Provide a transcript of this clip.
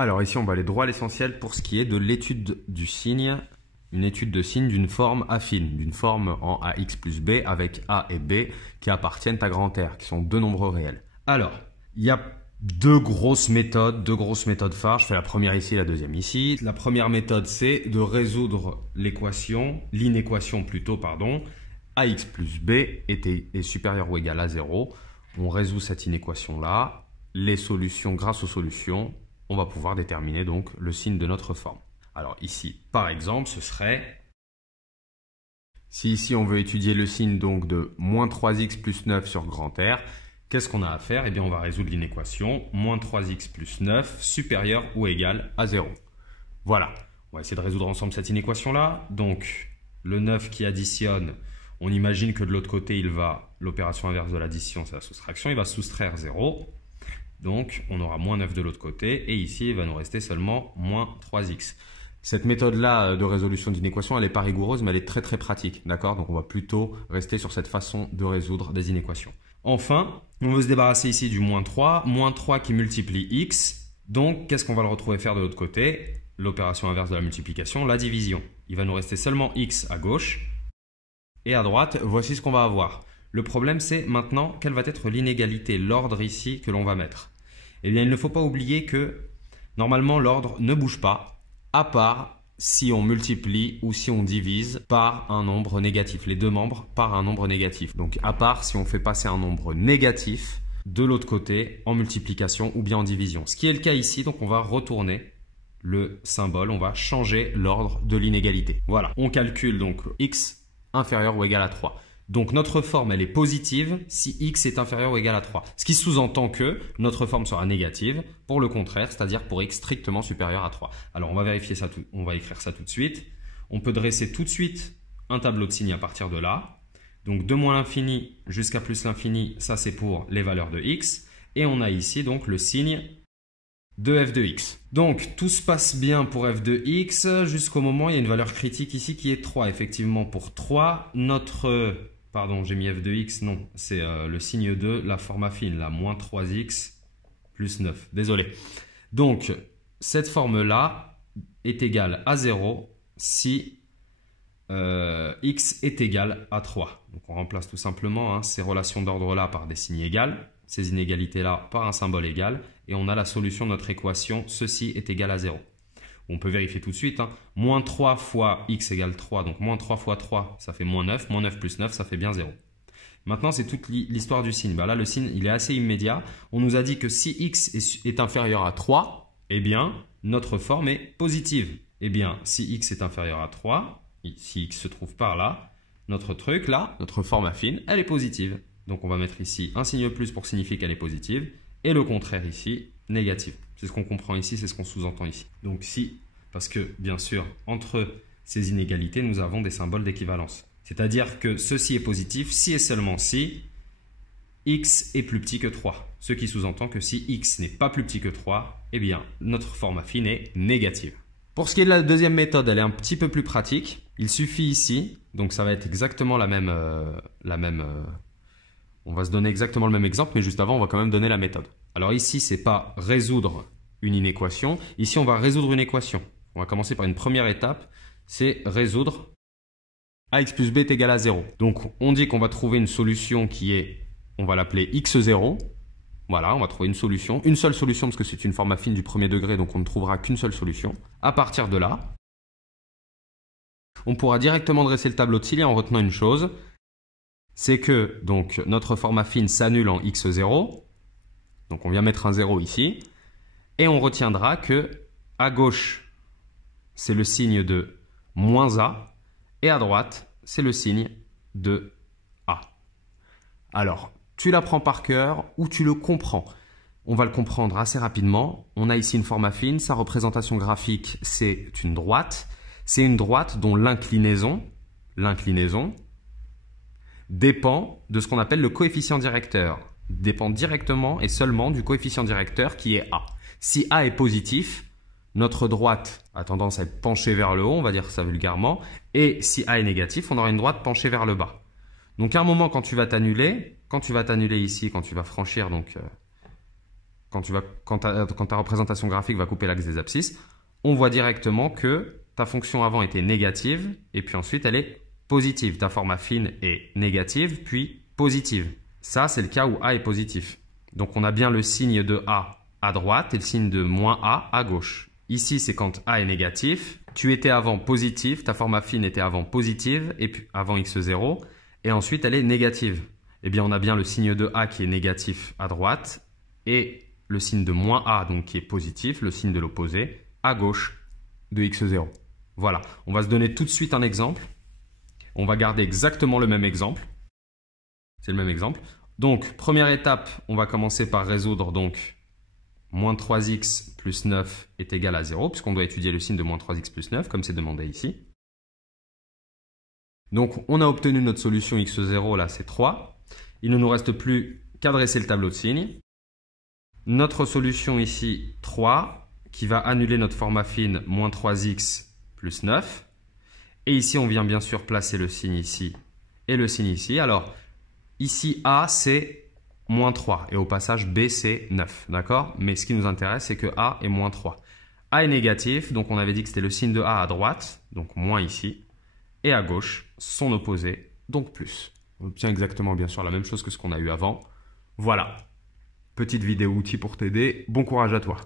Alors ici, on va aller droit à l'essentiel pour ce qui est de l'étude du signe. Une étude de signe d'une forme affine, d'une forme en ax plus b avec a et b qui appartiennent à grand R, qui sont deux nombres réels. Alors, il y a deux grosses méthodes phares. Je fais la première ici, la deuxième ici. La première méthode, c'est de résoudre l'inéquation plutôt, ax plus b est supérieur ou égal à 0. On résout cette inéquation-là. Grâce aux solutions, on va pouvoir déterminer donc le signe de notre forme. Alors ici, par exemple, ce serait, si ici on veut étudier le signe donc de moins 3x plus 9 sur grand R, qu'est-ce qu'on a à faire? Eh bien, on va résoudre l'inéquation moins 3x plus 9 supérieur ou égal à 0. Voilà, on va essayer de résoudre ensemble cette inéquation-là. Donc, le 9 qui additionne, on imagine que de l'autre côté, l'opération inverse de l'addition, c'est la soustraction, il va soustraire 0. Donc, on aura moins 9 de l'autre côté et ici, il va nous rester seulement moins 3x. Cette méthode-là de résolution d'une équation, elle n'est pas rigoureuse, mais elle est très très pratique. D'accord? Donc, on va plutôt rester sur cette façon de résoudre des inéquations. Enfin, on veut se débarrasser ici du moins 3 qui multiplie x. Donc, qu'est-ce qu'on va le retrouver faire de l'autre côté? L'opération inverse de la multiplication, la division. Il va nous rester seulement x à gauche. Et à droite, voici ce qu'on va avoir. Le problème, c'est maintenant, quelle va être l'inégalité, l'ordre ici que l'on va mettre? Eh bien, il ne faut pas oublier que, normalement, l'ordre ne bouge pas, à part si on multiplie ou si on divise par un nombre négatif. Les deux membres par un nombre négatif. Donc, à part si on fait passer un nombre négatif de l'autre côté en multiplication ou bien en division. Ce qui est le cas ici, donc on va retourner le symbole, on va changer l'ordre de l'inégalité. Voilà, on calcule donc x inférieur ou égal à 3. Donc notre forme, elle est positive si x est inférieur ou égal à 3. Ce qui sous-entend que notre forme sera négative pour le contraire, c'est-à-dire pour x strictement supérieur à 3. Alors on va vérifier ça, on va écrire ça tout de suite. On peut dresser tout de suite un tableau de signes à partir de là. Donc de moins l'infini jusqu'à plus l'infini, ça c'est pour les valeurs de x. Et on a ici donc le signe de f de x. Donc tout se passe bien pour f de x jusqu'au moment où il y a une valeur critique ici qui est 3. Effectivement pour 3, pardon, j'ai mis f de x, non, c'est le signe de la forme affine, la moins 3x plus 9. Désolé. Donc, cette forme-là est égale à 0 si x est égal à 3. Donc, on remplace tout simplement ces relations d'ordre-là par des signes égaux, ces inégalités-là par un symbole égal, et on a la solution de notre équation, ceci est égal à 0. On peut vérifier tout de suite. Moins 3 fois x égale 3, donc moins 3 fois 3, ça fait moins 9. Moins 9 plus 9, ça fait bien 0. Maintenant, c'est toute l'histoire du signe. Là, le signe, il est assez immédiat. On nous a dit que si x est inférieur à 3, eh bien, notre forme est positive. Eh bien, si x est inférieur à 3, si x se trouve par là, notre truc, là, notre forme affine, elle est positive. Donc, on va mettre ici un signe plus pour signifier qu'elle est positive. Et le contraire ici, négative. C'est ce qu'on comprend ici, c'est ce qu'on sous-entend ici. Donc si, parce que bien sûr, entre ces inégalités, nous avons des symboles d'équivalence. C'est-à-dire que ceci est positif si et seulement si x est plus petit que 3. Ce qui sous-entend que si x n'est pas plus petit que 3, eh bien, notre forme affine est négative. Pour ce qui est de la deuxième méthode, elle est un petit peu plus pratique. Il suffit ici, donc ça va être exactement on va se donner exactement le même exemple, mais juste avant, on va quand même donner la méthode. Alors ici, ce n'est pas résoudre une inéquation. Ici, on va résoudre une équation. On va commencer par une première étape, c'est résoudre ax plus b est égal à 0. Donc, on dit qu'on va trouver une solution qui est, on va l'appeler x0. Voilà, on va trouver une seule solution parce que c'est une forme affine du premier degré, donc on ne trouvera qu'une seule solution. À partir de là, on pourra directement dresser le tableau de Cillier en retenant une chose, c'est que donc, notre forme affine s'annule en x0. Donc on vient mettre un 0 ici. Et on retiendra que à gauche, c'est le signe de moins a. Et à droite, c'est le signe de a. Alors, tu l'apprends par cœur ou tu le comprends. On va le comprendre assez rapidement. On a ici une forme affine. Sa représentation graphique, c'est une droite. C'est une droite dont l'inclinaison dépend de ce qu'on appelle le coefficient directeur. Dépend directement et seulement du coefficient directeur qui est A. Si A est positif, notre droite a tendance à être penchée vers le haut, on va dire ça vulgairement, et si A est négatif, on aura une droite penchée vers le bas. Donc à un moment, quand tu vas t'annuler ici, quand tu vas franchir donc quand ta représentation graphique va couper l'axe des abscisses, on voit directement que ta fonction avant était négative et puis ensuite elle est positive. Ta forme affine est négative puis positive. Ça, c'est le cas où A est positif. Donc, on a bien le signe de A à droite et le signe de moins A à gauche. Ici, c'est quand A est négatif. Tu étais avant positif, ta forme affine était avant positive et puis avant x0 et ensuite elle est négative. Eh bien, on a bien le signe de A qui est négatif à droite et le signe de moins A donc qui est positif, le signe de l'opposé, à gauche de x0. Voilà, on va se donner tout de suite un exemple. On va garder exactement le même exemple. C'est le même exemple. Donc, première étape, on va commencer par résoudre donc moins 3x plus 9 est égal à 0, puisqu'on doit étudier le signe de moins 3x plus 9, comme c'est demandé ici. Donc, on a obtenu notre solution x0, là c'est 3. Il ne nous reste plus qu'à dresser le tableau de signes. Notre solution ici, 3, qui va annuler notre forme affine, moins 3x plus 9. Et ici, on vient bien sûr placer le signe ici et le signe ici. Alors, ici, A, c'est moins 3. Et au passage, B, c'est 9. D'accord? Mais ce qui nous intéresse, c'est que A est moins 3. A est négatif, donc on avait dit que c'était le signe de A à droite, donc moins ici. Et à gauche, son opposé, donc plus. On obtient exactement, bien sûr, la même chose que ce qu'on a eu avant. Voilà. Petite vidéo outil pour t'aider. Bon courage à toi.